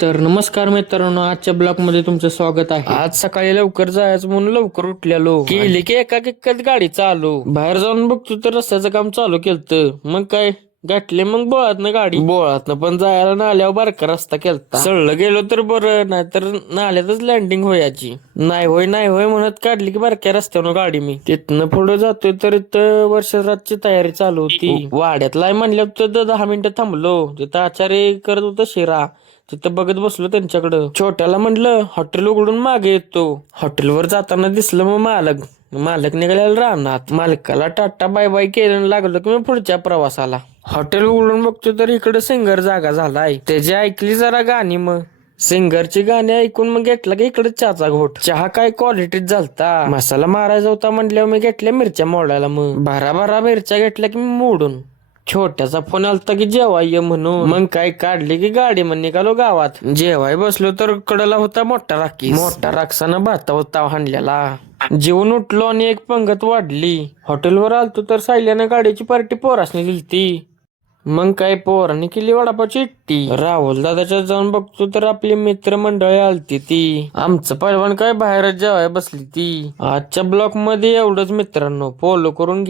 तर नमस्कार मित्रांनो, आजच्या ब्लॉग मध्ये तुमचं स्वागत आहे. आज सकाळी लवकर जायचं म्हणून लवकर उठलेलो. गेली की एकाच गाडी चालू. बाहेर जाऊन बघतो तर रस्त्याचं काम चालू केलतं. मग काय गाठले मग बोळातनं गाडी. बोळातनं पण जायला नाल्यावर बारका रस्ता केलता. सळलं गेलो तर बरं, नाहीतर नाल्यातच लँडिंग व्हायची. नाही होय म्हणत काढली की बारक्या रस्त्यावर गाडी मी. तिथनं पुढे जातोय तर इथं वर्षरातची तयारी चालू होती. वाड्यातला म्हणलं तर 10 मिनिटं थांबलो. तिथं आचार्य करत होतं शिरा. तिथं बघत बसलो त्यांच्याकडं. छोट्याला म्हटलं हॉटेल उघडून मागे येतो. हॉटेलवर जाताना दिसलं मग मालक निघालेला रानात. मालकाला टाटा बाय बाय केलं, लागलो की मी पुढच्या प्रवासाला. हॉटेल उघडून बघतो तर इकडे सिंगर जागा झालाय. त्याची ऐकली जरा गाणी. मग सिंगरची गाणी ऐकून मग घेतला की इकडे चहाचा घोट. चहा काय क्वालिटीत झालता. मसाला मारायचा होता म्हटल्यावर मी घेतल्या मिरच्या मोडायला. मग भरा मिरच्या घेतल्या की मी मोडून. छोट्याचा फोन आलता की जेवाय म्हणून. मग काय काढली की गाडी मग निघालो गावात. जेवाय बसलो तर कडला होता मोठा राखी. मोठा राक्षानं भाता होता हाणलेला. जेवून उठलो आणि एक पंगत वाढली. हॉटेलवर आलतो तर सायल्यानं गाडीची पार्टी पोरासनी दिलती. मग काय पोरांनी केली वडापावची इट्टी. राहुल दादाच्या जाऊन बघतो तर आपली मित्रमंडळी आलती ती. आमचं पहिलवान काय बाहेरच जेवाय बसली ती. आजच्या ब्लॉक मध्ये एवढंच मित्रांनो. फॉलो करून